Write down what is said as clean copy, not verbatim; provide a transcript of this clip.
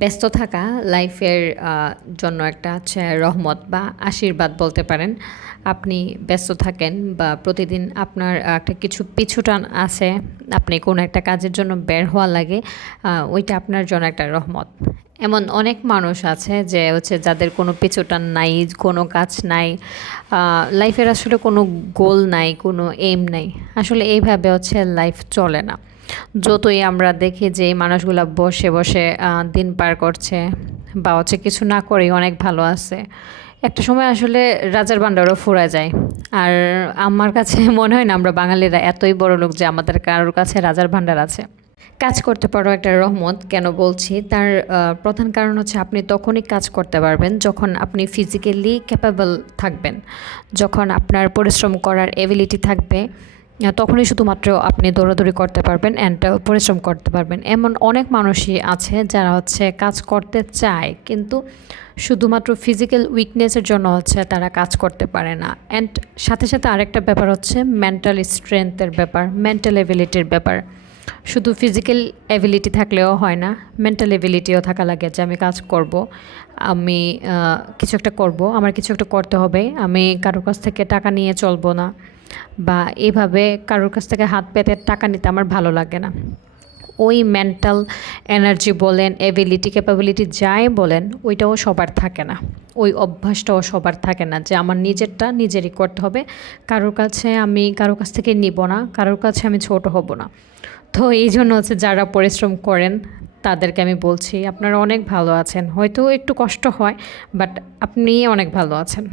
ব্যস্ত থাকা লাইফের জন্য একটা হচ্ছে রহমত বা আশীর্বাদ বলতে পারেন। আপনি ব্যস্ত থাকেন বা প্রতিদিন আপনার একটা কিছু পিছুটান আছে, আপনি কোনো একটা কাজের জন্য বের হওয়া লাগে, ওইটা আপনার জন্য একটা রহমত। এমন অনেক মানুষ আছে যে হচ্ছে যাদের কোনো পিছুটান নাই, কোনো কাজ নাই, লাইফের আসলে কোনো গোল নাই, কোনো এইম নাই। আসলে এইভাবে হচ্ছে লাইফ চলে না। যতই আমরা দেখি যে এই মানুষগুলা বসে বসে দিন পার করছে বা হচ্ছে কিছু না করেই অনেক ভালো আছে, একটা সময় আসলে রাজার ভাণ্ডারও ফুরায় যায়। আর আমার কাছে মনে হয় না আমরা বাঙালিরা এতই বড় লোক যে আমাদের কারোর কাছে রাজার ভাণ্ডার আছে। কাজ করতে পারো একটা রহমত। কেন বলছি, তার প্রধান কারণ হচ্ছে আপনি তখনই কাজ করতে পারবেন যখন আপনি ফিজিক্যালি ক্যাপাবল থাকবেন, যখন আপনার পরিশ্রম করার এবিলিটি থাকবে, তখনই শুধুমাত্র আপনি দৌড়াদৌড়ি করতে পারবেন অ্যান্ড পরিশ্রম করতে পারবেন। এমন অনেক মানুষই আছে যারা হচ্ছে কাজ করতে চায় কিন্তু শুধুমাত্র ফিজিক্যাল উইকনেসের জন্য হচ্ছে তারা কাজ করতে পারে না। অ্যান্ড সাথে সাথে আরেকটা ব্যাপার হচ্ছে মেন্টাল স্ট্রেংথের ব্যাপার, মেন্টাল এবিলিটির ব্যাপার। শুধু ফিজিক্যাল এবিলিটি থাকলেও হয় না, মেন্টাল এবিলিটিও থাকা লাগে যে আমি কাজ করব, আমি কিছু একটা করব, আমার কিছু একটা করতে হবে, আমি কারোর কাছ থেকে টাকা নিয়ে চলবো না, বা এভাবে কারোর কাছ থেকে হাত পেতে টাকা নিতে আমার ভালো লাগে না। ওই মেন্টাল এনার্জি বলেন, এবিলিটি, ক্যাপাবিলিটি যাই বলেন, ওইটাও সবার থাকে না। ওই অভ্যাসটাও সবার থাকে না যে আমার নিজেরটা নিজেরই করতে হবে, কারোর কাছে আমি কারোর কাছ থেকে নিব না, কারোর কাছে আমি ছোট হব না। তো এই জন্য হচ্ছে যারা পরিশ্রম করেন তাদেরকে আমি বলছি আপনারা অনেক ভালো আছেন। হয়তো একটু কষ্ট হয়, বাট আপনি অনেক ভালো আছেন।